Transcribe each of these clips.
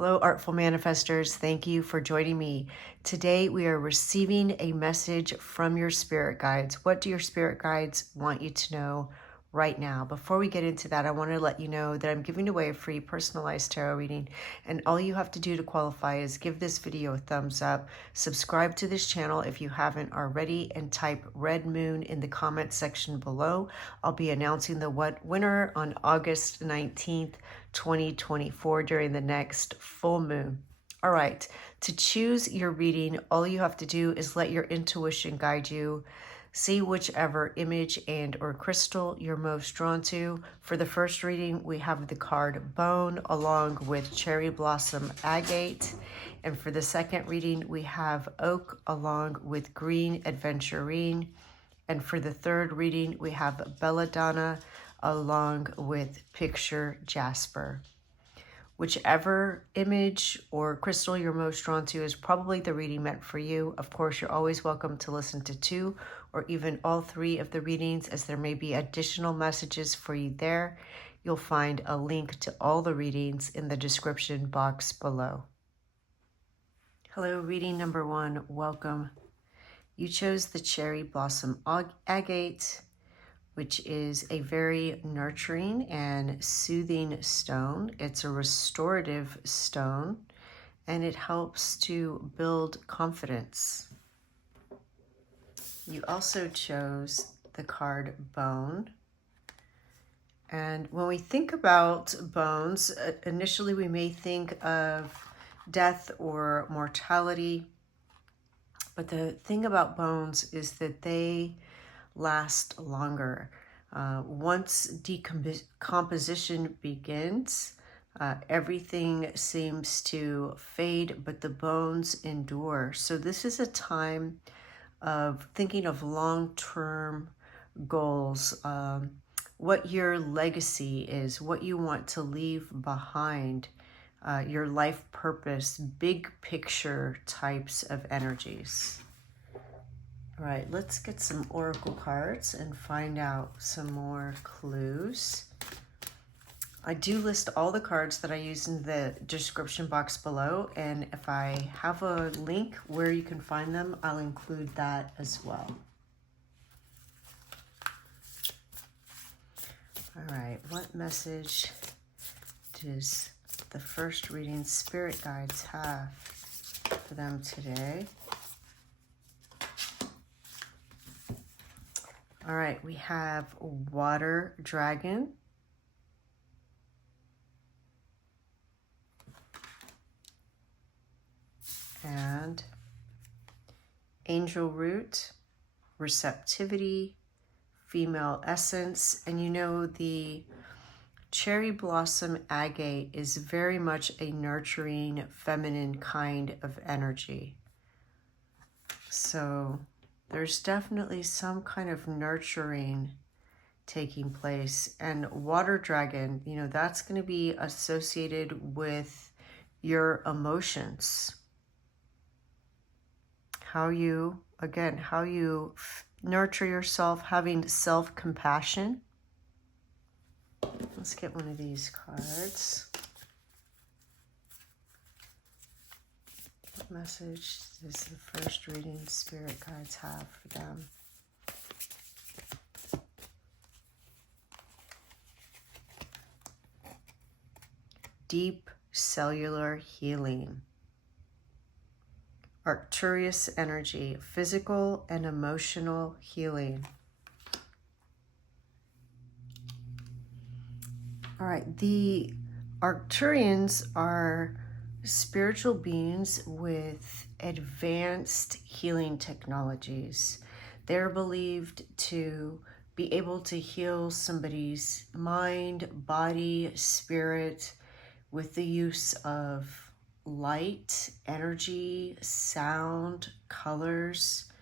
Hello, Artful Manifestors. Thank you for joining me. Today, we are receiving a message from your spirit guides. What do your spirit guides want you to know right now? Before we get into that, I want to let you know that I'm giving away a free personalized tarot reading, and all you have to do to qualify is give this video a thumbs up, subscribe to this channel if you haven't already, and type Red Moon in the comment section below. I'll be announcing the winner on August 19th, 2024 during the next full moon. All right, to choose your reading, all you have to do is let your intuition guide you. See whichever image and or crystal you're most drawn to. For the first reading, we have the card Bone along with Cherry Blossom Agate. And for the second reading, we have Oak along with Green Adventurine. And for the third reading, we have Belladonna along with Picture Jasper. Whichever image or crystal you're most drawn to is probably the reading meant for you. Of course, you're always welcome to listen to 2 or even all 3 of the readings, as there may be additional messages for you there. You'll find a link to all the readings in the description box below. Hello, reading number 1. Welcome. You chose the Cherry Blossom Agate, which is a very nurturing and soothing stone. It's a restorative stone, and it helps to build confidence. You also chose the card Bone. And when we think about bones, initially we may think of death or mortality. But the thing about bones is that they last longer. Once decomposition begins, everything seems to fade, but the bones endure. So this is a time of thinking of long-term goals, what your legacy is, what you want to leave behind, your life purpose, big picture types of energies. All right, let's get some oracle cards and find out some more clues. I do list all the cards that I use in the description box below, and if I have a link where you can find them, I'll include that as well. All right, what message does the first reading spirit guides have for them today? All right, we have Water Dragon, and Angel Root, Receptivity, Female Essence. And you know, the Cherry Blossom Agate is very much a nurturing, feminine kind of energy. So there's definitely some kind of nurturing taking place. And Water Dragon, you know, that's going to be associated with your emotions. How you nurture yourself, having self-compassion. Let's get one of these cards. What message does the first reading spirit guides have for them? Deep cellular healing. Arcturus energy, physical and emotional healing. All right, the Arcturians are spiritual beings with advanced healing technologies. They're believed to be able to heal somebody's mind, body, spirit with the use of light, energy, sound, colors,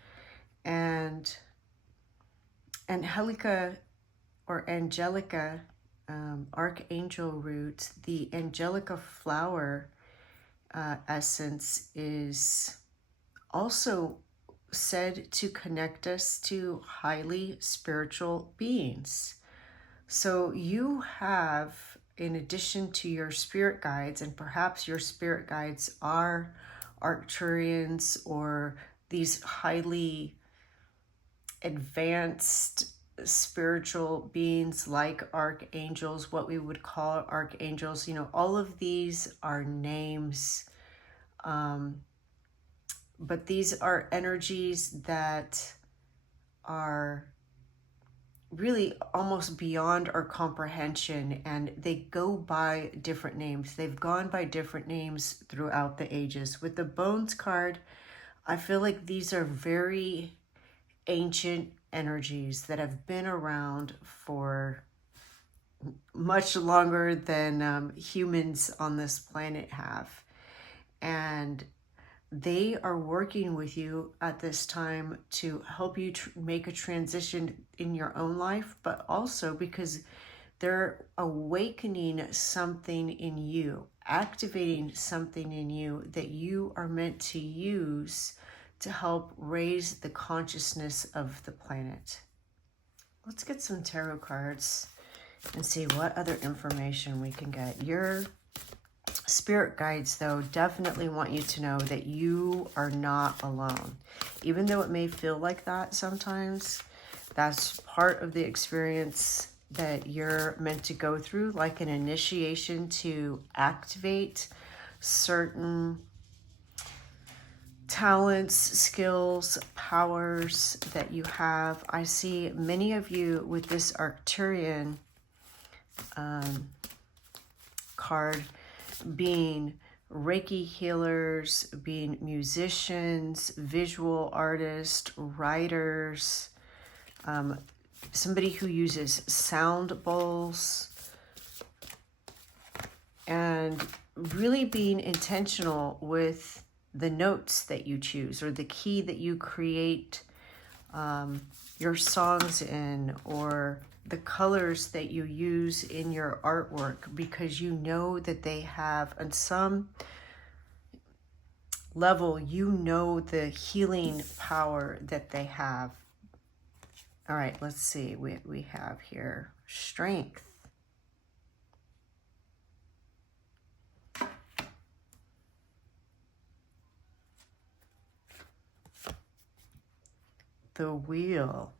and Angelica or Angelica, Archangel root, the Angelica flower essence is also said to connect us to highly spiritual beings. So you have in addition to your spirit guides, and perhaps your spirit guides are Arcturians or these highly advanced spiritual beings like archangels, what we would call archangels. You know, all of these are names, but these are energies that are really almost beyond our comprehension, and they go by different names. They've gone by different names throughout the ages. With the Bones card, I feel like these are very ancient energies that have been around for much longer than humans on this planet have. And they are working with you at this time to help you make a transition in your own life, but also because they're awakening something in you, activating something in you that you are meant to use to help raise the consciousness of the planet. Let's get some tarot cards and see what other information we can get. Your spirit guides, though, definitely want you to know that you are not alone. Even though it may feel like that sometimes, that's part of the experience that you're meant to go through, like an initiation to activate certain talents, skills, powers that you have. I see many of you with this Arcturian card being Reiki healers, being musicians, visual artists, writers, somebody who uses sound bowls, and really being intentional with the notes that you choose or the key that you create your songs in, or the colors that you use in your artwork, because you know that they have, on some level, you know the healing power that they have. All right, let's see. We have here strength. The Wheel.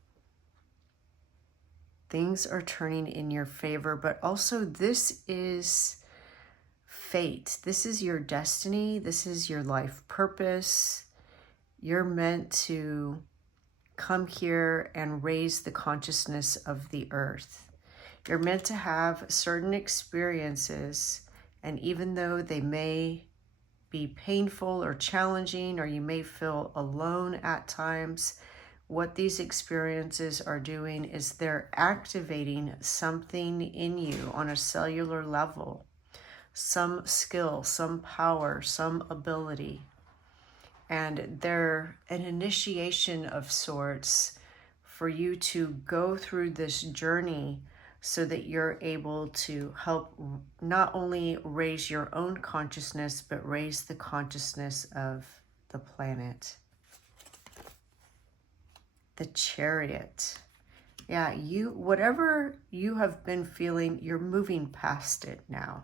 Things are turning in your favor, but also this is fate. This is your destiny. This is your life purpose. You're meant to come here and raise the consciousness of the earth. You're meant to have certain experiences, and even though they may be painful or challenging, or you may feel alone at times, what these experiences are doing is they're activating something in you on a cellular level, some skill, some power, some ability. And they're an initiation of sorts for you to go through this journey so that you're able to help not only raise your own consciousness, but raise the consciousness of the planet. The Chariot. Yeah, whatever you have been feeling, you're moving past it now.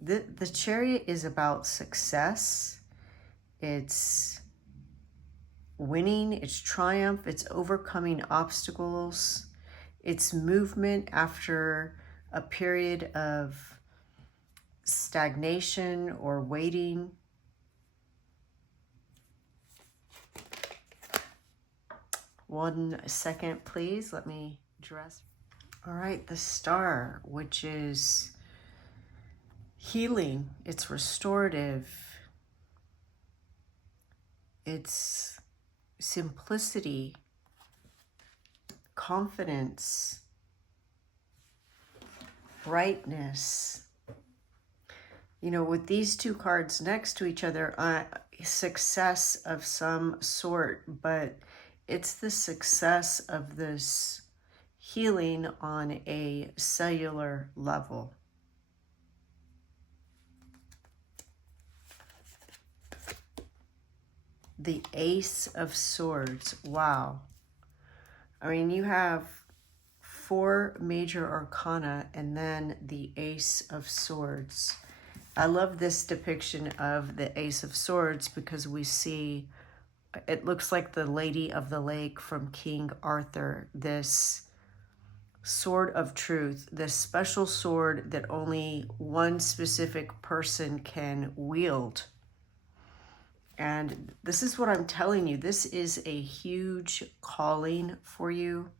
The Chariot is about success. It's winning, it's triumph, it's overcoming obstacles. It's movement after a period of stagnation or waiting. One second, please. Let me dress. All right, the Star, which is healing. It's restorative. It's simplicity, confidence, brightness. You know, with these two cards next to each other, success of some sort, but it's the success of this healing on a cellular level. The Ace of Swords. Wow. I mean, you have 4 major arcana and then the Ace of Swords. I love this depiction of the Ace of Swords because we see, it looks like the Lady of the Lake from King Arthur, this sword of truth, this special sword that only one specific person can wield. And this is what I'm telling you. This is a huge calling for you.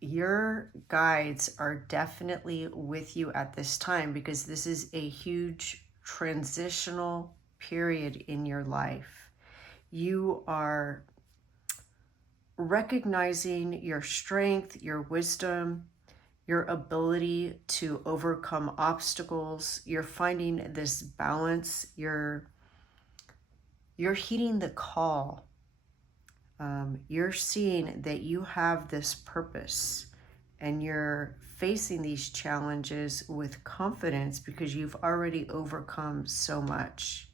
Your guides are definitely with you at this time because this is a huge transitional period in your life. You are recognizing your strength, your wisdom, your ability to overcome obstacles. You're finding this balance. You're heeding the call. You're seeing that you have this purpose and you're facing these challenges with confidence because you've already overcome so much.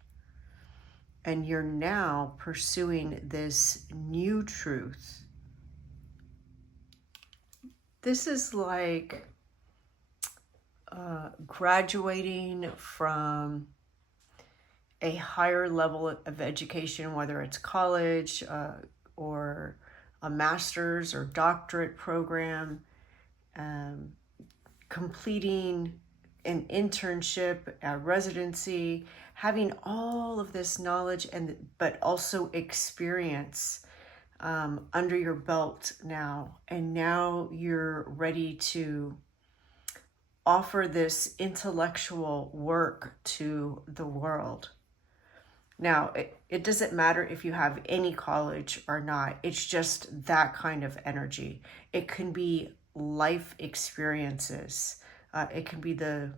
And you're now pursuing this new truth. This is like graduating from a higher level of education, whether it's college or a master's or doctorate program, completing an internship, a residency, having all of this knowledge but also experience under your belt now. And now you're ready to offer this intellectual work to the world. Now, it doesn't matter if you have any college or not. It's just that kind of energy. It can be life experiences. It can be the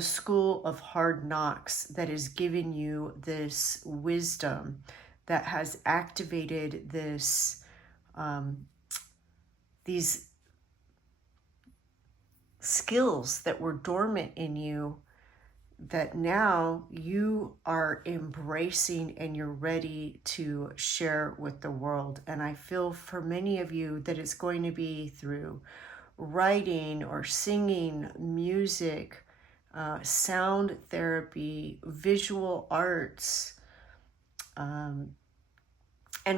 school of hard knocks that has given you this wisdom, that has activated this, these skills that were dormant in you, that now you are embracing and you're ready to share with the world. And I feel for many of you that it's going to be through writing or singing, music, sound therapy, visual arts, and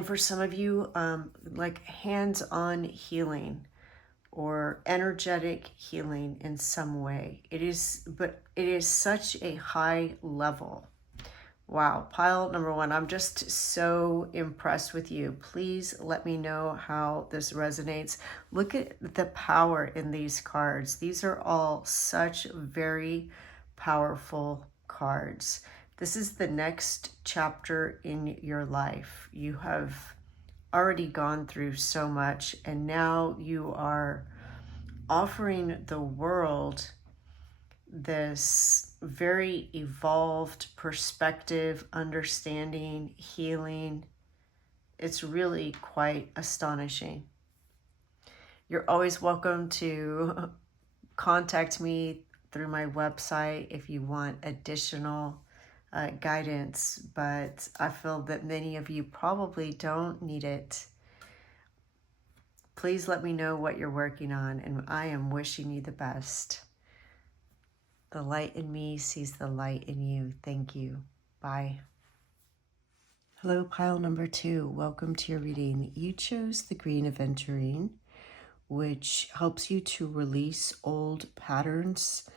for some of you, like hands-on healing or energetic healing in some way. But it is such a high level. Wow, pile number 1, I'm just so impressed with you. Please let me know how this resonates. Look at the power in these cards. These are all such very powerful cards. This is the next chapter in your life. You have already gone through so much, and now you are offering the world this very evolved perspective, understanding, healing. It's really quite astonishing. You're always welcome to contact me through my website if you want additional guidance, but I feel that many of you probably don't need it. Please let me know what you're working on, and I am wishing you the best. The light in me sees the light in you. Thank you. Bye. Hello, pile number 2. Welcome to your reading. You chose the green Aventurine, which helps you to release old patterns,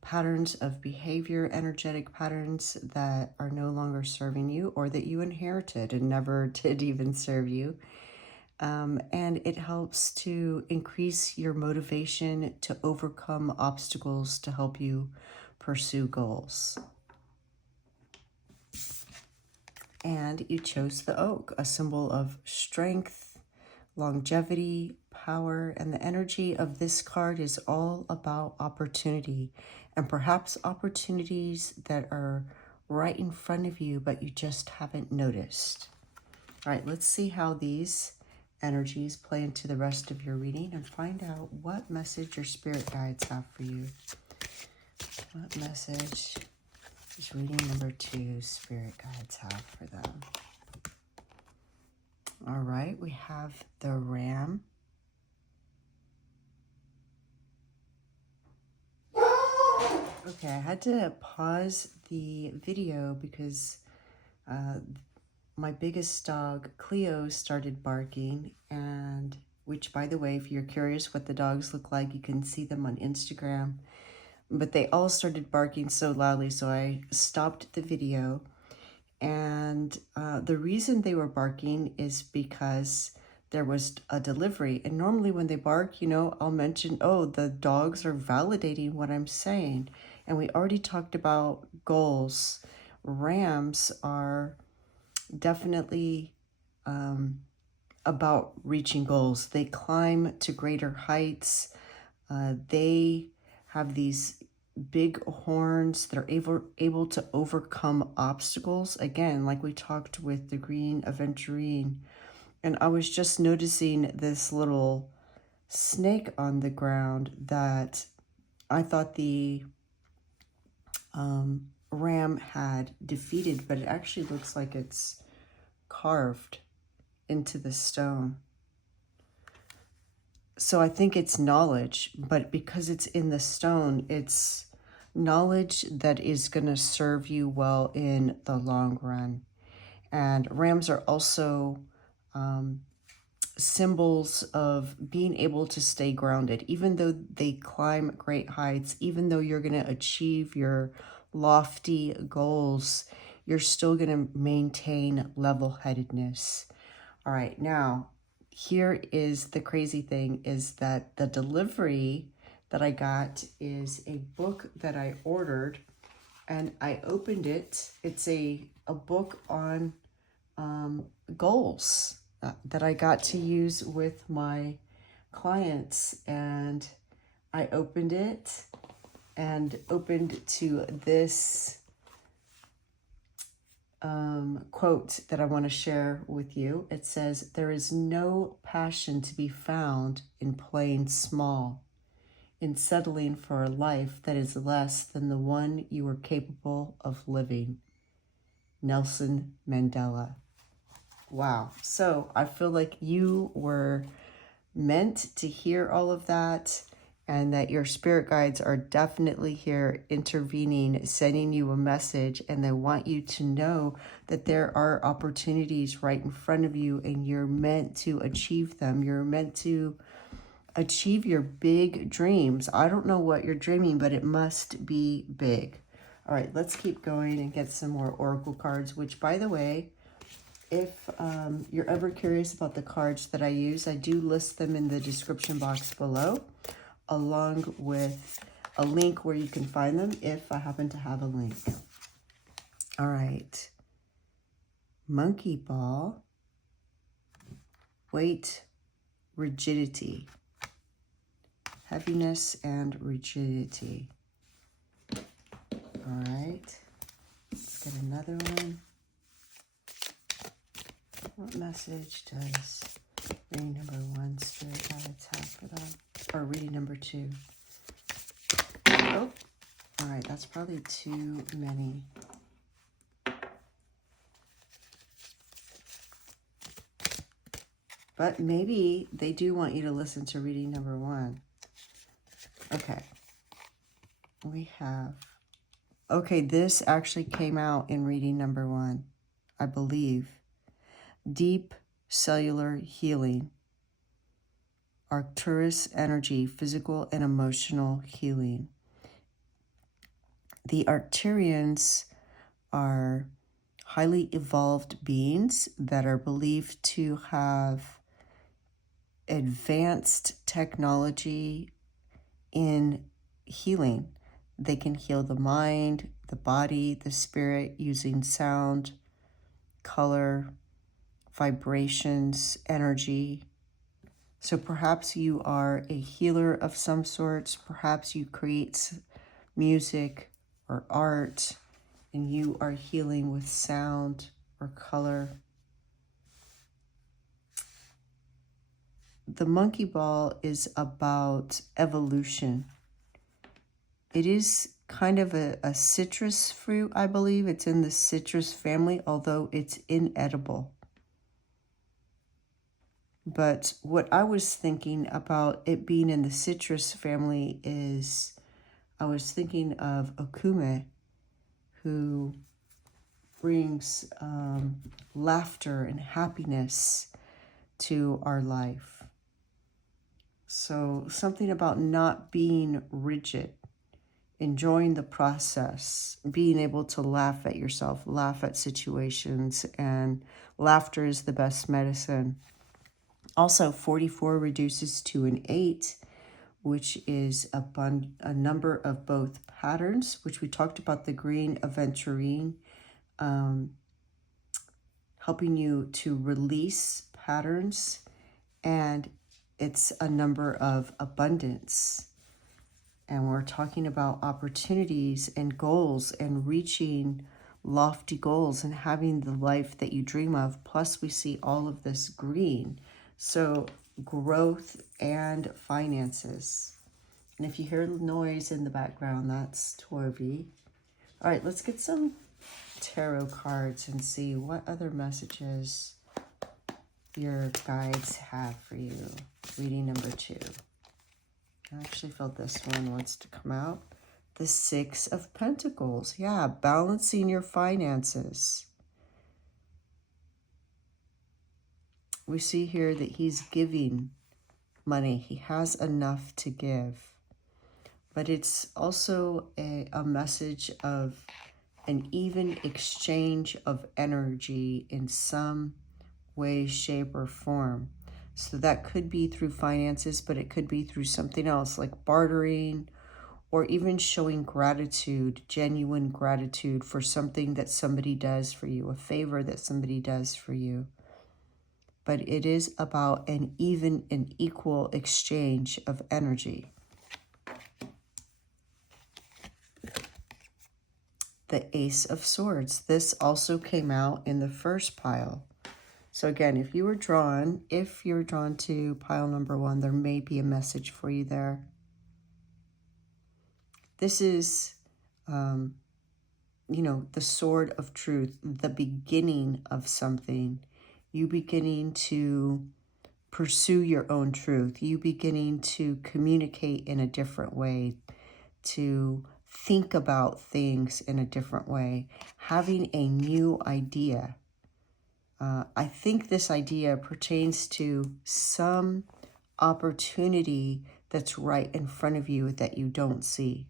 patterns of behavior, energetic patterns that are no longer serving you or that you inherited and never did even serve you. And it helps to increase your motivation to overcome obstacles to help you pursue goals. And you chose the oak, a symbol of strength, longevity, power, and the energy of this card is all about opportunity, and perhaps opportunities that are right in front of you, but you just haven't noticed. All right, let's see how these energies play into the rest of your reading and find out what message your spirit guides have for you. What message does reading number 2 spirit guides have for them? All right, we have the ram, Okay, I had to pause the video because my biggest dog, Cleo, started barking, and which, by the way, if you're curious what the dogs look like, you can see them on Instagram. But they all started barking so loudly, so I stopped the video. And the reason they were barking is because there was a delivery. And normally when they bark, you know, I'll mention, oh, the dogs are validating what I'm saying. And we already talked about goals. Rams are definitely about reaching goals. They climb to greater heights. They have these big horns that are able to overcome obstacles. Again, like we talked with the green Aventurine. And I was just noticing this little snake on the ground that I thought the ram had defeated, but it actually looks like it's carved into the stone. So I think it's knowledge, but because it's in the stone, it's knowledge that is going to serve you well in the long run. And rams are also symbols of being able to stay grounded, even though they climb great heights, even though you're going to achieve your lofty goals, you're still going to maintain level-headedness. All right, now, here is the crazy thing, is that the delivery that I got is a book that I ordered, and I opened it. It's a book on goals that I got to use with my clients, and I opened it and opened to this quote that I want to share with you. It says, "There is no passion to be found in playing small, in settling for a life that is less than the one you are capable of living." Nelson Mandela. Wow. So I feel like you were meant to hear all of that, and that your spirit guides are definitely here intervening, sending you a message, and they want you to know that there are opportunities right in front of you, and you're meant to achieve them. You're meant to achieve your big dreams. I don't know what you're dreaming, but it must be big. All right, let's keep going and get some more oracle cards, which, by the way, if you're ever curious about the cards that I use, I do list them in the description box below, along with a link where you can find them if I happen to have a link. All right. Monkey ball. Weight, rigidity. Heaviness and rigidity. All right. Let's get another one. What message does reading number 1 spirit guides have for them? Or reading number 2? Oh, all right, that's probably too many. But maybe they do want you to listen to reading number 1. Okay. We have... Okay, this actually came out in reading number 1, I believe. Deep cellular healing. Arcturus energy, physical and emotional healing. The Arcturians are highly evolved beings that are believed to have advanced technology in healing. They can heal the mind, the body, the spirit using sound, color, vibrations, energy. So perhaps you are a healer of some sorts. Perhaps you create music or art and you are healing with sound or color. The monkey ball is about evolution. It is kind of a citrus fruit, I believe. It's in the citrus family, although it's inedible. But what I was thinking about it being in the citrus family is I was thinking of Okume, who brings laughter and happiness to our life. So something about not being rigid, enjoying the process, being able to laugh at yourself, laugh at situations, and laughter is the best medicine. Also, 44 reduces to an 8, which is a number of both patterns, which we talked about the green Aventurine, helping you to release patterns, and it's a number of abundance. And we're talking about opportunities and goals and reaching lofty goals and having the life that you dream of. Plus, we see all of this green. So growth and finances. And if you hear noise in the background, that's Torvi. All right, let's get some tarot cards and see what other messages your guides have for you. Reading number 2. I actually felt this one wants to come out. The 6 of Pentacles. Yeah, balancing your finances. We see here that he's giving money. He has enough to give. But it's also a message of an even exchange of energy in some way, shape, or form. So that could be through finances, but it could be through something else like bartering, or even showing gratitude, genuine gratitude for something that somebody does for you, a favor that somebody does for you. But it is about an even and equal exchange of energy. The Ace of Swords. This also came out in the first pile. So again, if you're drawn to pile number 1, there may be a message for you there. This is, the sword of truth, the beginning of something. You beginning to pursue your own truth. You beginning to communicate in a different way, to think about things in a different way, having a new idea. I think this idea pertains to some opportunity that's right in front of you that you don't see.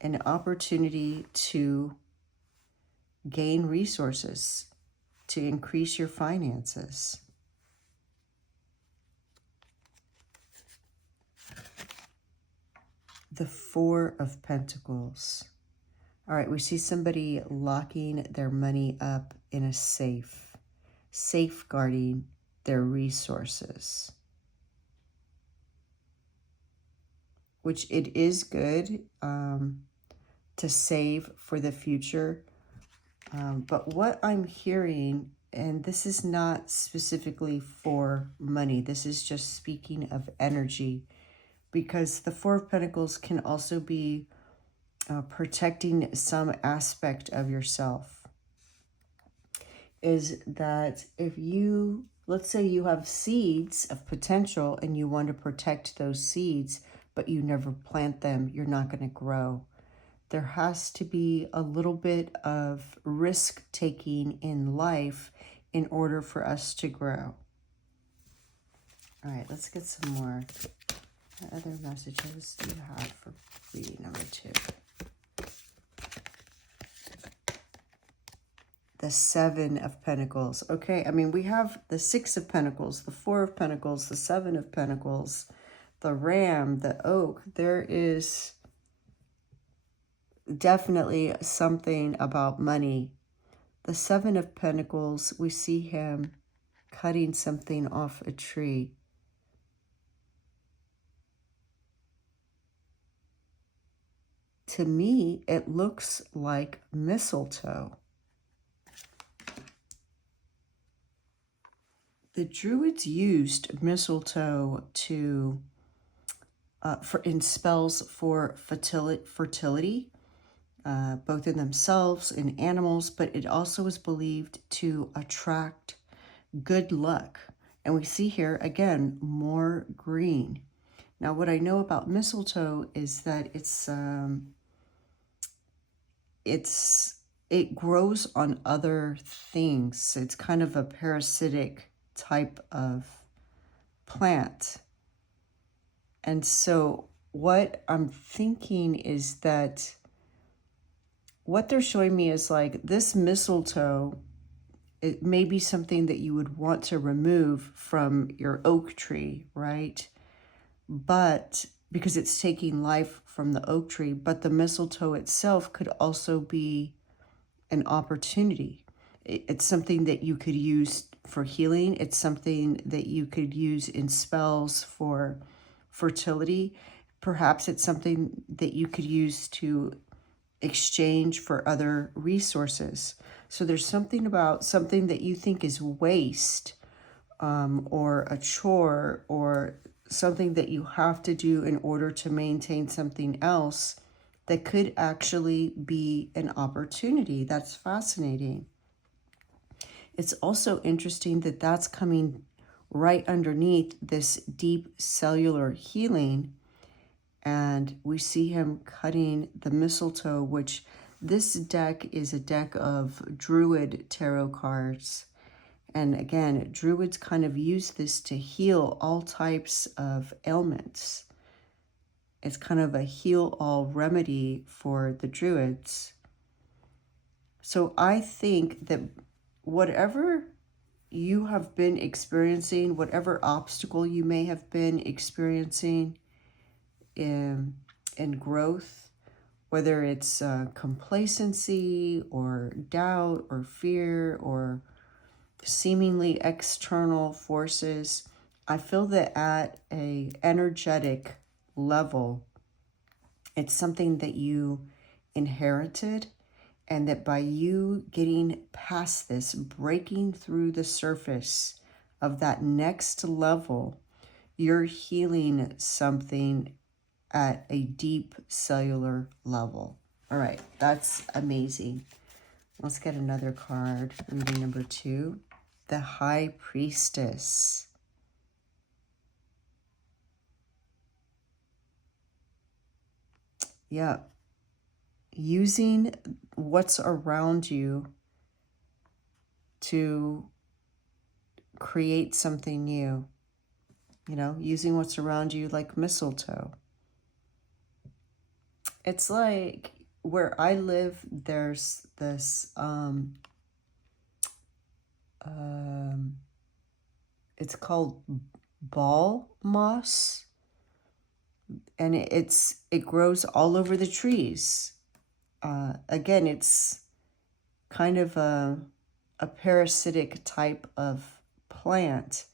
An opportunity to gain resources, to increase your finances. The 4 of Pentacles. All right, we see somebody locking their money up in a safe, safeguarding their resources. Which it is good to save for the future. But what I'm hearing, and this is not specifically for money, this is just speaking of energy, because the 4 of Pentacles can also be protecting some aspect of yourself. Is that if you, let's say you have seeds of potential and you want to protect those seeds, but you never plant them, you're not going to grow. There has to be a little bit of risk-taking in life in order for us to grow. All right, let's get some more. What other messages do you have for reading number 2? The 7 of Pentacles. Okay, I mean, we have the 6 of Pentacles, the 4 of Pentacles, the 7 of Pentacles, the Ram, the Oak. There is definitely something about money. The 7 of Pentacles, we see him cutting something off a tree. To me, it looks like mistletoe. The Druids used mistletoe to in spells for fertility, both in themselves and animals, but it also is believed to attract good luck. And we see here, again, more green. Now, what I know about mistletoe is that it grows on other things. It's kind of a parasitic type of plant. And so what I'm thinking is that what they're showing me is like this mistletoe, it may be something that you would want to remove from your oak tree, right? But because it's taking life from the oak tree, but the mistletoe itself could also be an opportunity. It's something that you could use for healing. It's something that you could use in spells for fertility. Perhaps it's something that you could use to exchange for other resources. So there's something about something that you think is waste, or a chore, or something that you have to do in order to maintain something else that could actually be an opportunity. That's fascinating. It's also interesting that that's coming right underneath this deep cellular healing. And we see him cutting the mistletoe, which this deck is a deck of Druid tarot cards. And again, Druids kind of use this to heal all types of ailments. It's kind of a heal-all remedy for the Druids. So I think that whatever you have been experiencing, whatever obstacle you may have been experiencing in growth, whether it's complacency or doubt or fear or seemingly external forces, I feel that at a energetic level, it's something that you inherited, and that by you getting past this, breaking through the surface of that next level, you're healing something at a deep cellular level. All right, that's amazing. Let's get another card. Reading number 2, the High Priestess. Yeah, using what's around you to create something new. You know, using what's around you like mistletoe. It's like where I live, there's this, it's called ball moss, and it grows all over the trees. Again, it's kind of a parasitic type of plant,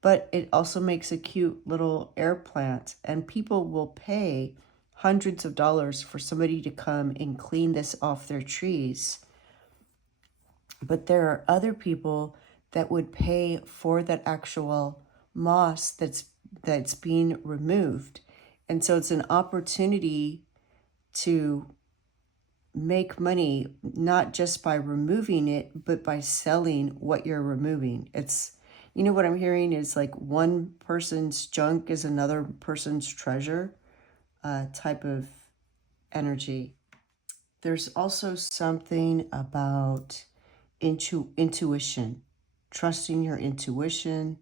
but it also makes a cute little air plant, and people will pay hundreds of dollars for somebody to come and clean this off their trees. But there are other people that would pay for that actual moss that's being removed. And so it's an opportunity to make money, not just by removing it, but by selling what you're removing. It's, you know, what I'm hearing is like one person's junk is another person's treasure, type of energy. There's also something about intuition, trusting your intuition,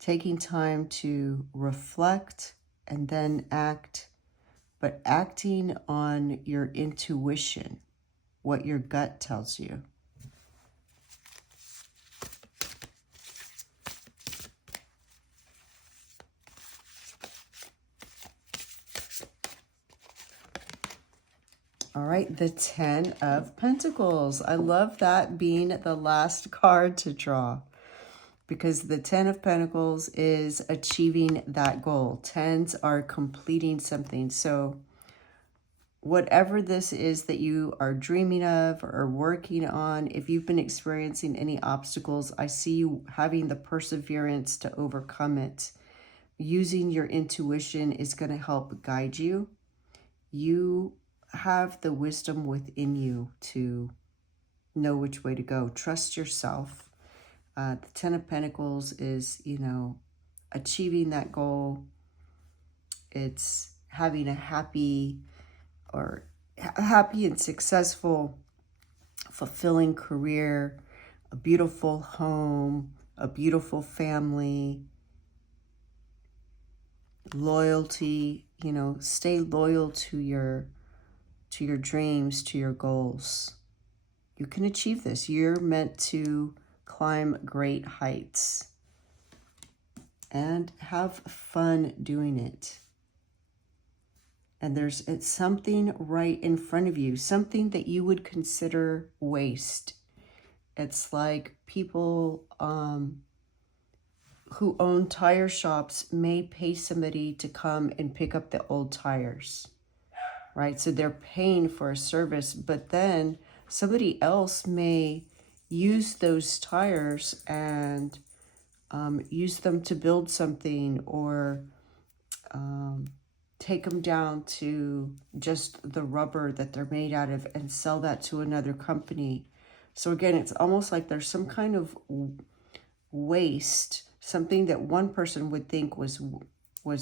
taking time to reflect and then act, but acting on your intuition, what your gut tells you. All right, the 10 of Pentacles. I love that being the last card to draw, because the 10 of Pentacles is achieving that goal. 10s are completing something. So whatever this is that you are dreaming of or working on, if you've been experiencing any obstacles, I see you having the perseverance to overcome it. Using your intuition is going to help guide you. You have the wisdom within you to know which way to go. Trust yourself. The 10 of Pentacles is, you know, achieving that goal. It's having a happy and successful, fulfilling career, a beautiful home, a beautiful family, loyalty, stay loyal to your dreams, to your goals. You can achieve this. You're meant to climb great heights and have fun doing it. And it's something right in front of you, something that you would consider waste. It's like people who own tire shops may pay somebody to come and pick up the old tires, right? So they're paying for a service, but then somebody else may use those tires and use them to build something, or take them down to just the rubber that they're made out of and sell that to another company. So again, it's almost like there's some kind of waste, something that one person would think was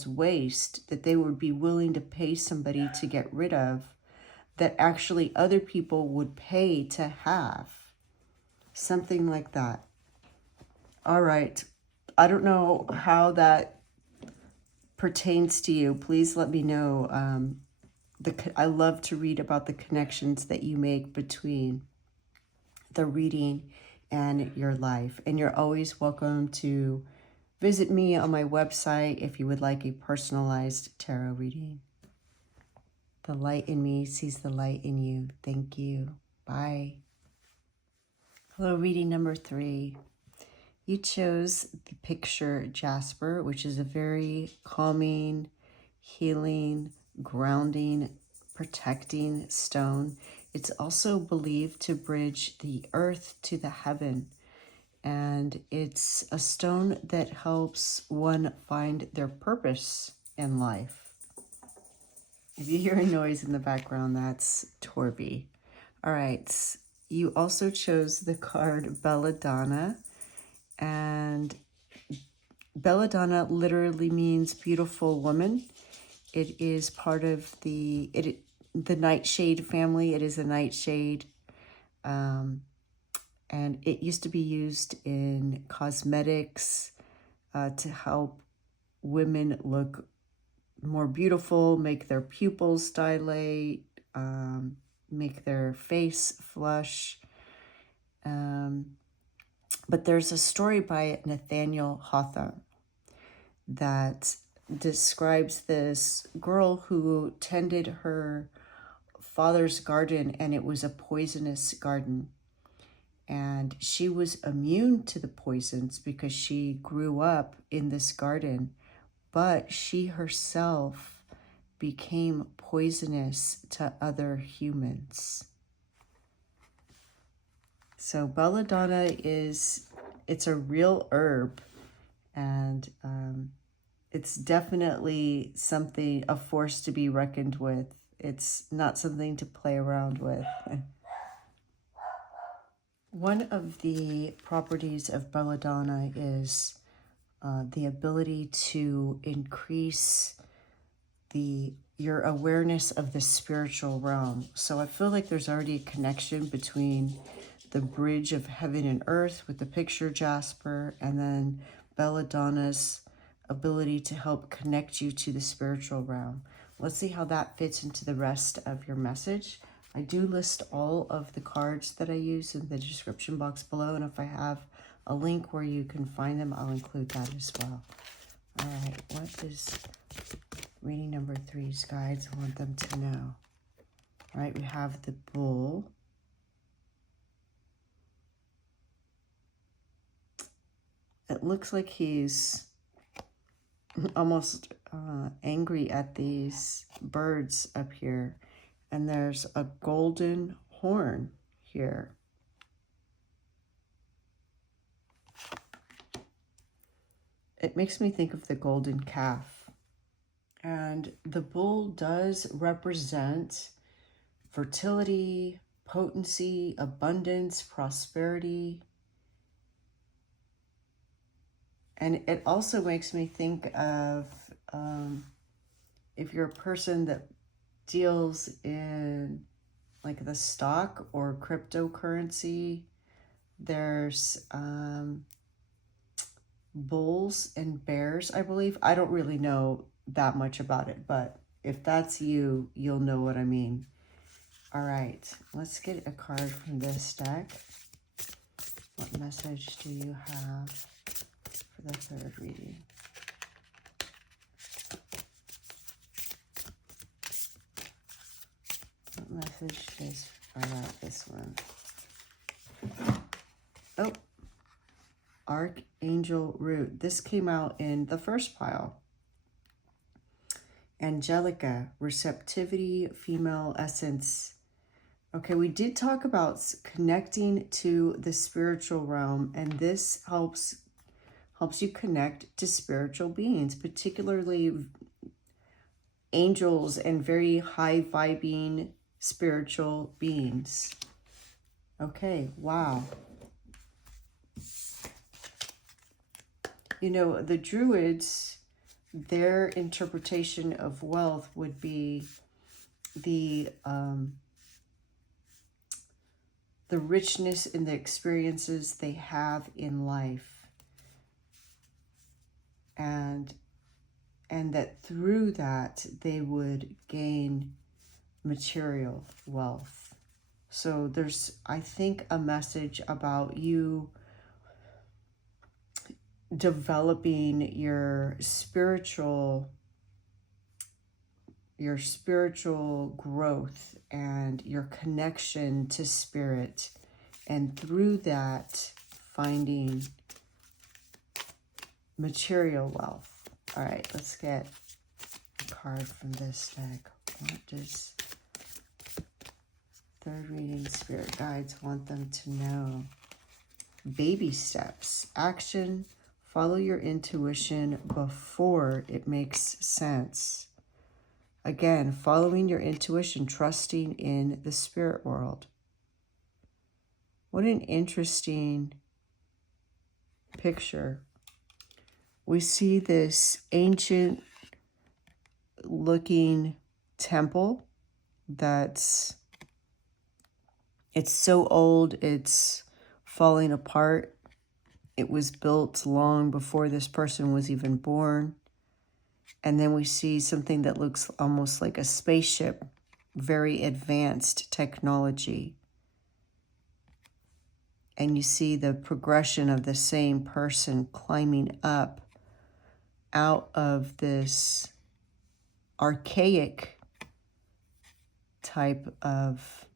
waste, that they would be willing to pay somebody to get rid of, that actually other people would pay to have. Something like that. All right. I don't know how that pertains to you. Please let me know. I love to read about the connections that you make between the reading and your life. And you're always welcome to visit me on my website if you would like a personalized tarot reading. The light in me sees the light in you. Thank you. Bye. Hello, reading number 3. You chose the picture Jasper, which is a very calming, healing, grounding, protecting stone. It's also believed to bridge the earth to the heaven. And it's a stone that helps one find their purpose in life. If you hear a noise in the background, that's Torby. All right. You also chose the card Belladonna. And Belladonna literally means beautiful woman. It is part of the nightshade family. It is a nightshade. And it used to be used in cosmetics to help women look more beautiful, make their pupils dilate, make their face flush. But there's a story by Nathaniel Hawthorne that describes this girl who tended her father's garden, and it was a poisonous garden. And she was immune to the poisons because she grew up in this garden, but she herself became poisonous to other humans. So Belladonna it's a real herb, and it's definitely a force to be reckoned with. It's not something to play around with. One of the properties of Belladonna is the ability to increase your awareness of the spiritual realm. So I feel like there's already a connection between the bridge of heaven and earth with the picture Jasper, and then Belladonna's ability to help connect you to the spiritual realm. Let's see how that fits into the rest of your message. I do list all of the cards that I use in the description box below, and if I have a link where you can find them, I'll include that as well. All right, what is reading number 3's guides want them to know? All right, we have the Bull. It looks like he's almost angry at these birds up here. And there's a golden horn here. It makes me think of the golden calf. And the bull does represent fertility, potency, abundance, prosperity. And it also makes me think of if you're a person that deals in like the stock or cryptocurrency, there's bulls and bears, I believe. I don't really know that much about it, but if that's you, you'll know what I mean. All right, let's get a card from this deck. What message do you have for the third reading? What message is about this one? Oh, Archangel Root. This came out in the first pile. Angelica, receptivity, female essence. Okay, we did talk about connecting to the spiritual realm, and this helps you connect to spiritual beings, particularly angels and very high vibing spiritual beings. Okay, wow. You know, the Druids, their interpretation of wealth would be the richness in the experiences they have in life, and that through that they would gain material wealth. So there's, I think, a message about you developing your spiritual growth and your connection to spirit, and through that finding material wealth. All right, let's get a card from this deck. What does third reading spirit guides want them to know? Baby steps, action, follow your intuition before it makes sense. Again, following your intuition, trusting in the spirit world. What an interesting picture. We see this ancient looking temple it's so old, it's falling apart. It was built long before this person was even born. And then we see something that looks almost like a spaceship, very advanced technology. And you see the progression of the same person climbing up out of this archaic type of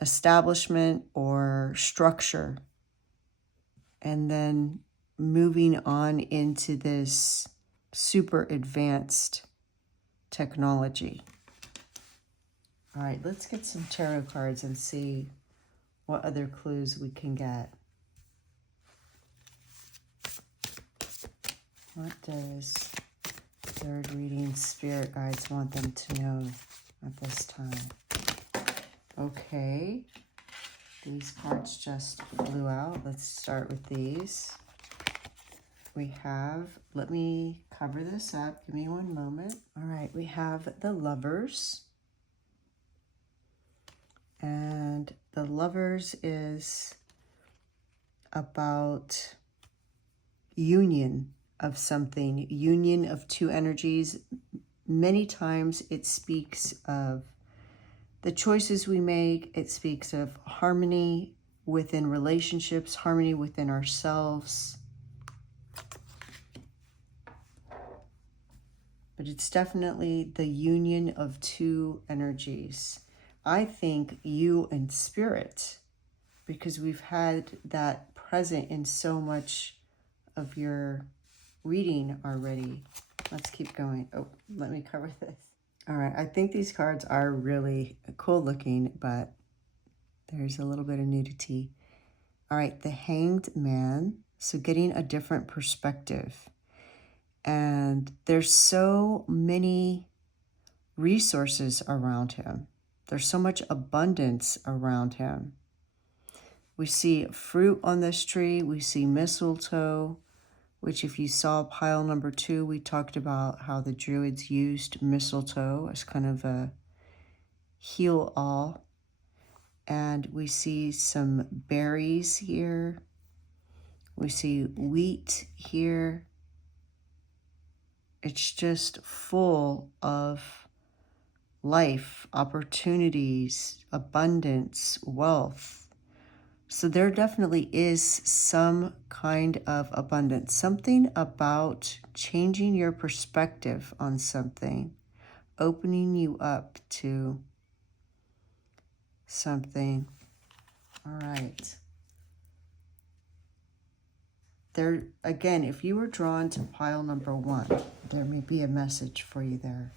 establishment or structure, and then moving on into this super advanced technology. All right, let's get some tarot cards and see what other clues we can get. What does third reading spirit guides want them to know at this time? Okay, these cards just flew out. Let's start with these. We have, let me cover this up. Give me one moment. All right, we have the Lovers. And the Lovers is about union of something, union of two energies. Many times it speaks of the choices we make. It speaks of harmony within relationships, harmony within ourselves. But it's definitely the union of two energies. I think you and spirit, because we've had that present in so much of your reading already. Let's keep going. Oh, let me cover this. All right, I think these cards are really cool looking, but there's a little bit of nudity. All right, the Hanged Man. So getting a different perspective. And there's so many resources around him. There's so much abundance around him. We see fruit on this tree. We see mistletoe, which if you saw pile number 2, we talked about how the Druids used mistletoe as kind of a heal-all. And we see some berries here. We see wheat here. It's just full of life, opportunities, abundance, wealth. So there definitely is some kind of abundance, something about changing your perspective on something, opening you up to something. All right. There, again, if you were drawn to pile number 1, there may be a message for you there.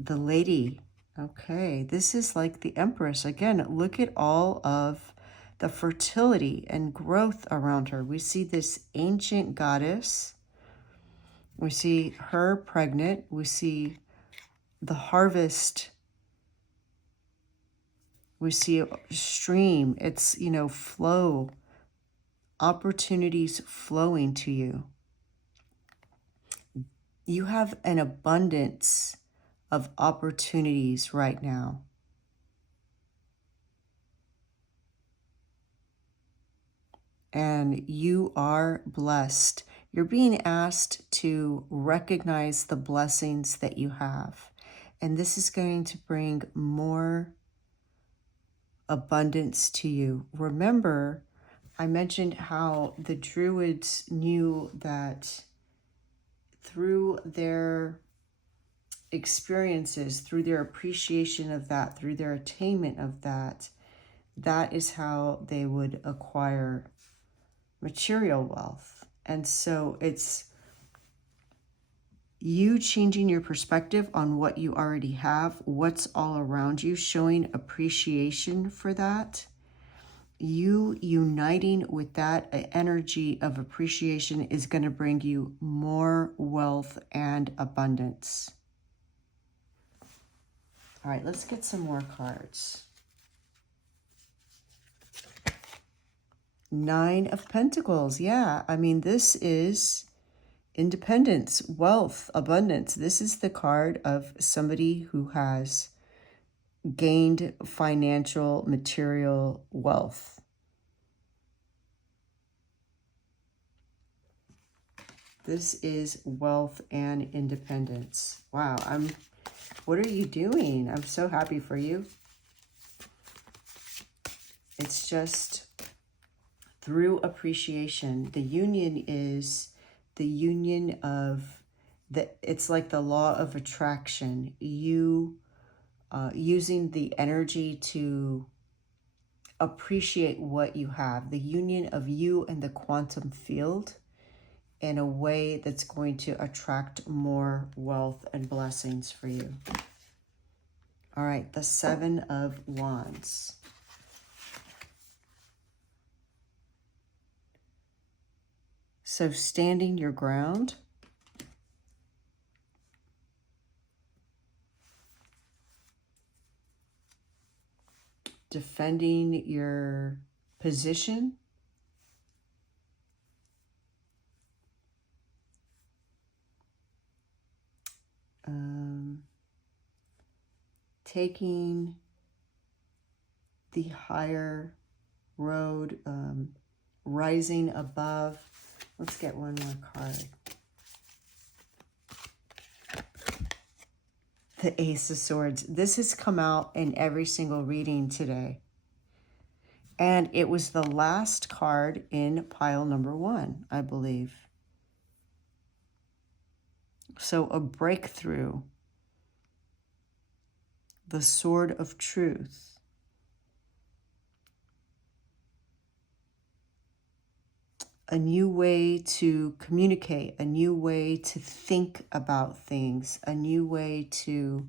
The lady. Okay, this is like the Empress. Again, look at all of the fertility and growth around her. We see this ancient goddess. We see her pregnant. We see the harvest. We see a stream. It's, you know, flow. Opportunities flowing to you. You have an abundance of opportunities right now. And you are blessed. You're being asked to recognize the blessings that you have. And this is going to bring more abundance to you. Remember, I mentioned how the Druids knew that through their experiences, through their appreciation of that, through their attainment of that, that is how they would acquire material wealth. And so it's you changing your perspective on what you already have, what's all around you, showing appreciation for that. You uniting with that energy of appreciation is going to bring you more wealth and abundance. All right, let's get some more cards. 9 of Pentacles. Yeah, I mean, this is independence, wealth, abundance. This is the card of somebody who has gained financial, material wealth. This is wealth and independence. Wow, what are you doing? I'm so happy for you. It's just through appreciation. The union is the union of it's like the law of attraction. You using the energy to appreciate what you have. The union of you and the quantum field in a way that's going to attract more wealth and blessings for you. All right, the 7 of Wands. So standing your ground. Defending your position. Taking the higher road, rising above. Let's get one more card. The Ace of Swords. This has come out in every single reading today. And it was the last card in pile number 1, I believe. So a breakthrough. The Sword of Truth. A new way to communicate, a new way to think about things, a new idea.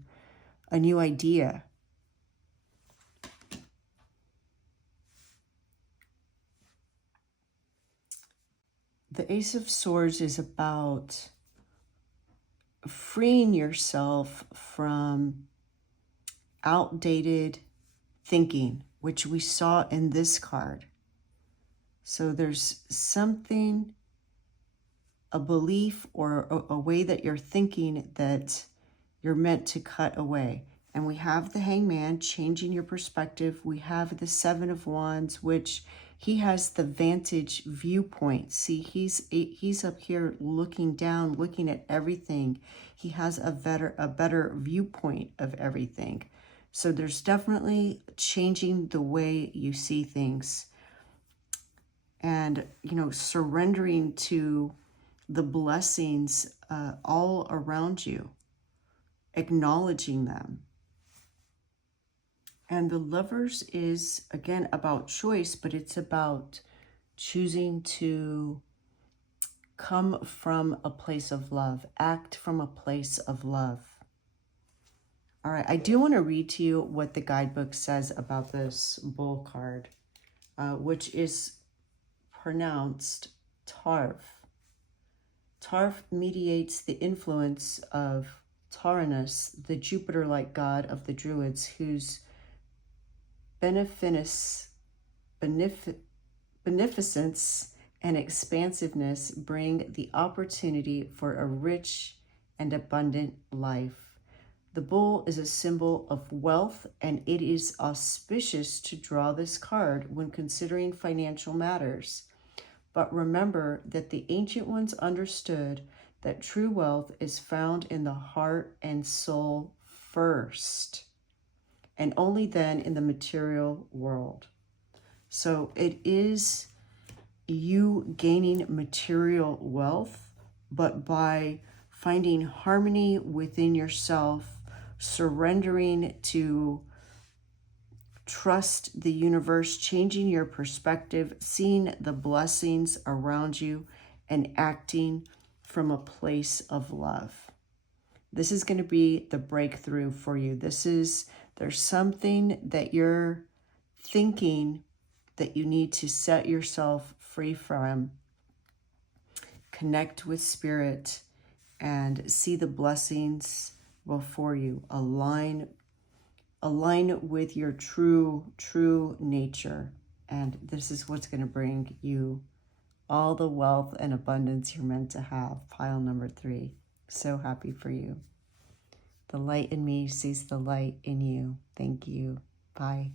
The Ace of Swords is about freeing yourself from outdated thinking, which we saw in this card. So there's something, a belief or a way that you're thinking that you're meant to cut away. And we have the Hangman, changing your perspective. We have the Seven of Wands, which he has the vantage viewpoint. See, he's up here looking down, looking at everything. He has a better viewpoint of everything. So there's definitely changing the way you see things. And, you know, surrendering to the blessings all around you, acknowledging them. And the Lovers is, again, about choice, but it's about choosing to come from a place of love, act from a place of love. All right, I do want to read to you what the guidebook says about this Bull card, which is pronounced Tarv. Tarv mediates the influence of Taurinus, the Jupiter-like god of the Druids, whose beneficence and expansiveness bring the opportunity for a rich and abundant life. The bull is a symbol of wealth, and it is auspicious to draw this card when considering financial matters. But remember that the ancient ones understood that true wealth is found in the heart and soul first, and only then in the material world. So it is you gaining material wealth, but by finding harmony within yourself, surrendering to trust the universe, changing your perspective, seeing the blessings around you, and acting from a place of love. This is going to be the breakthrough for you. There's something that you're thinking that you need to set yourself free from. Connect with spirit and see the blessings before you. Align with your true nature. And this is what's going to bring you all the wealth and abundance you're meant to have. Pile number 3. So happy for you. The light in me sees the light in you. Thank you. Bye.